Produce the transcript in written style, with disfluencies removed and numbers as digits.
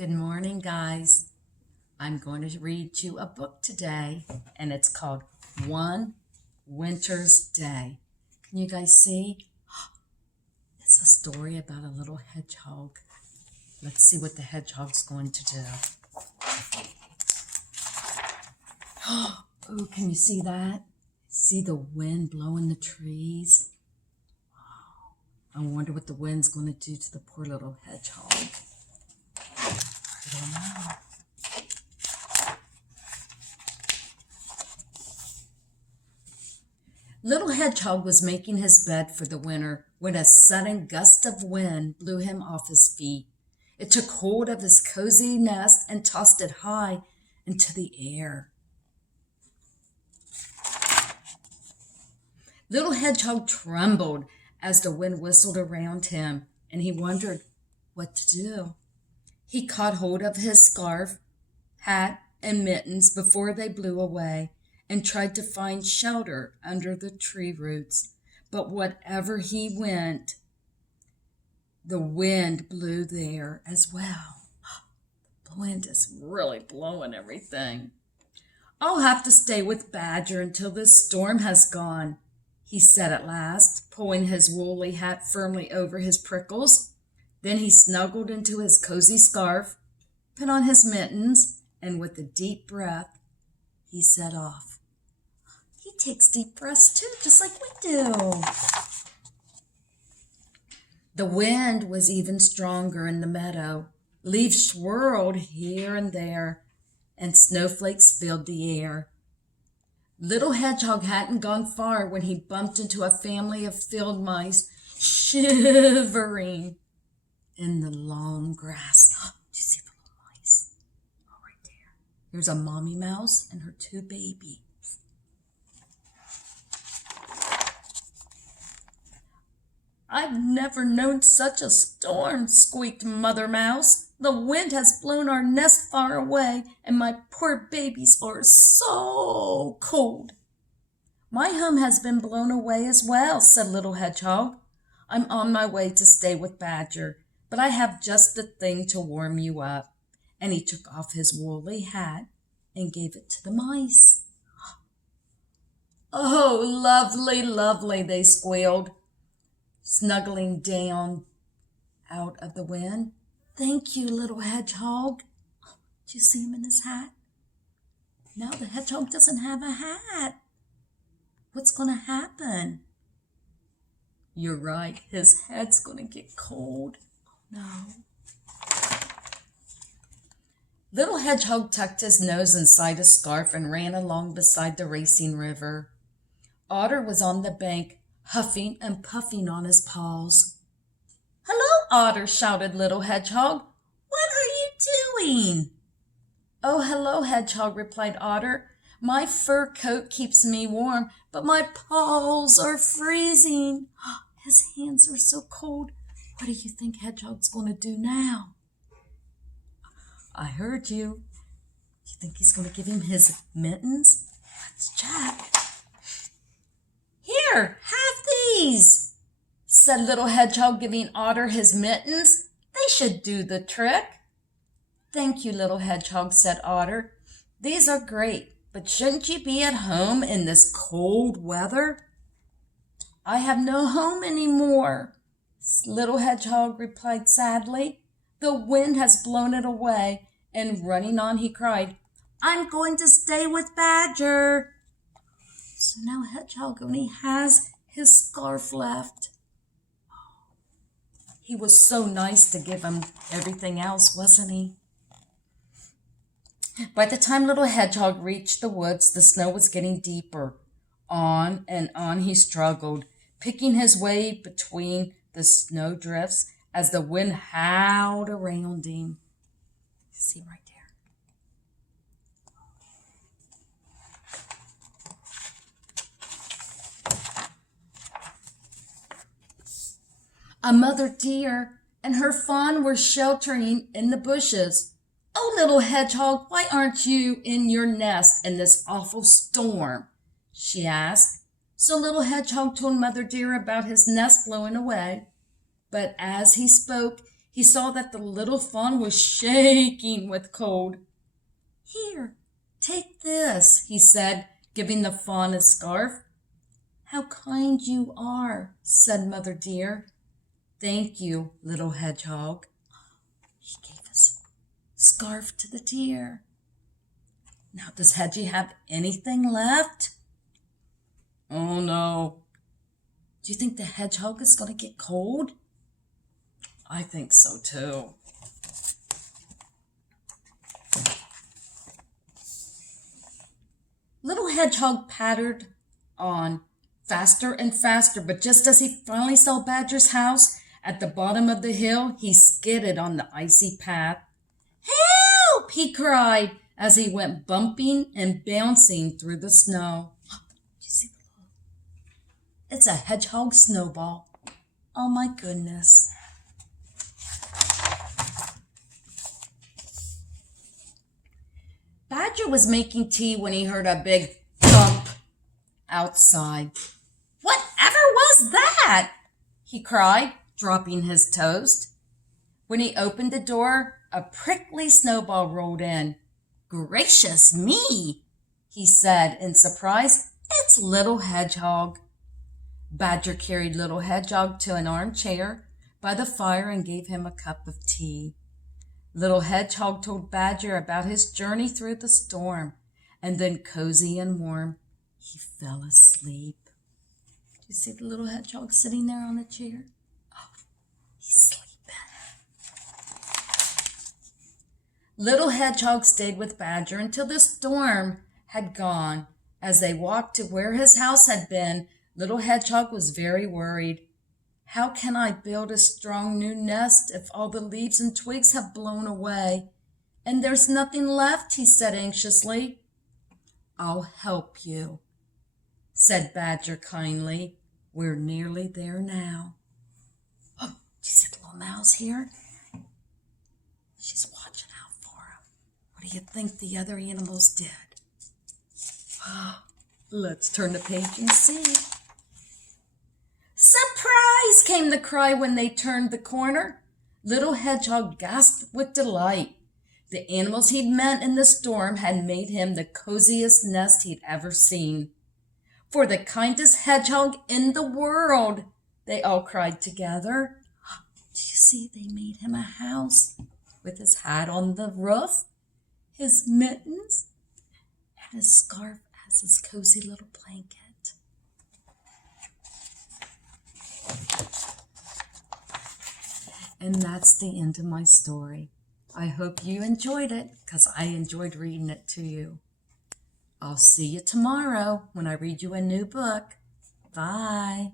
Good morning, guys. I'm going to read you a book today, and it's called One Winter's Day. Can you guys see? It's a story about a little hedgehog. Let's see what the hedgehog's going to do. Oh, can you see that? See the wind blowing the trees? Wow. I wonder what the wind's going to do to the poor little hedgehog. I don't know. Little Hedgehog was making his bed for the winter when a sudden gust of wind blew him off his feet. It took hold of his cozy nest and tossed it high into the air. Little Hedgehog trembled as the wind whistled around him, and he wondered what to do. He caught hold of his scarf, hat, and mittens before they blew away, and tried to find shelter under the tree roots. But wherever he went, the wind blew there as well. The wind is really blowing everything. I'll have to stay with Badger until this storm has gone, he said at last, pulling his woolly hat firmly over his prickles. Then he snuggled into his cozy scarf, put on his mittens, and with a deep breath, he set off. He takes deep breaths too, just like we do. The wind was even stronger in the meadow. Leaves swirled here and there, and snowflakes filled the air. Little Hedgehog hadn't gone far when he bumped into a family of field mice shivering in the long grass. Do you see the little mice? Oh, right there. Here's a mommy mouse and her two babies. I've never known such a storm, squeaked Mother Mouse. The wind has blown our nest far away, and my poor babies are so cold. My home has been blown away as well, said Little Hedgehog. I'm on my way to stay with Badger, but I have just the thing to warm you up. And he took off his woolly hat and gave it to the mice. Oh, lovely, lovely, they squealed, snuggling down out of the wind. Thank you, Little Hedgehog. Do you see him in his hat? Now the hedgehog doesn't have a hat. What's going to happen? You're right, his head's going to get cold. No. Little Hedgehog tucked his nose inside a scarf and ran along beside the racing river. Otter was on the bank, huffing and puffing on his paws. Hello, Otter, shouted Little Hedgehog. What are you doing? Oh, hello, Hedgehog, replied Otter. My fur coat keeps me warm, but my paws are freezing. His hands are so cold. What do you think Hedgehog's going to do now? I heard you. Do you think he's going to give him his mittens? Let's check. Here, have these, said Little Hedgehog, giving Otter his mittens. They should do the trick. Thank you, Little Hedgehog, said Otter. These are great, but shouldn't you be at home in this cold weather? I have no home any more, Little Hedgehog replied sadly. The wind has blown it away, and running on he cried, I'm going to stay with Badger. So now Hedgehog only has his scarf left. He was so nice to give him everything else, wasn't he? By the time Little Hedgehog reached the woods, the snow was getting deeper. On and on he struggled, picking his way between the snow drifts as the wind howled around him. See right there. A mother deer and her fawn were sheltering in the bushes. Oh, Little Hedgehog, why aren't you in your nest in this awful storm? She asked. So Little Hedgehog told Mother Deer about his nest blowing away. But as he spoke, he saw that the little fawn was shaking with cold. "Here, take this," he said, giving the fawn a scarf. "How kind you are," said Mother Deer. "Thank you, little hedgehog." He gave his scarf to the deer. Now, does Hedgie have anything left? Oh, no. Do you think the hedgehog is going to get cold? I think so, too. Little Hedgehog pattered on, faster and faster, but just as he finally saw Badger's house at the bottom of the hill, he skidded on the icy path. "Help!" he cried as he went bumping and bouncing through the snow. You see the little... It's a hedgehog snowball. Oh my goodness. Badger was making tea when he heard a big thump outside. "Whatever was that?" he cried, dropping his toast. When he opened the door, a prickly snowball rolled in. "Gracious me," he said in surprise. "It's Little Hedgehog." Badger carried Little Hedgehog to an armchair by the fire and gave him a cup of tea. Little Hedgehog told Badger about his journey through the storm, and then, cozy and warm, he fell asleep. Do you see the little hedgehog sitting there on the chair? Oh, he's sleeping. Little Hedgehog stayed with Badger until the storm had gone. As they walked to where his house had been, Little Hedgehog was very worried. "How can I build a strong new nest if all the leaves and twigs have blown away? And there's nothing left," he said anxiously. "I'll help you," said Badger kindly. "We're nearly there now." Oh, do you see the little mouse here? She's watching out for him. What do you think the other animals did? Let's turn the page and see. "Surprise!" came the cry when they turned the corner. Little Hedgehog gasped with delight. The animals he'd met in the storm had made him the coziest nest he'd ever seen. "For the kindest hedgehog in the world!" they all cried together. Do you see they made him a house with his hat on the roof, his mittens, and his scarf as his cozy little blanket. And that's the end of my story. I hope you enjoyed it, because I enjoyed reading it to you. I'll see you tomorrow when I read you a new book. Bye.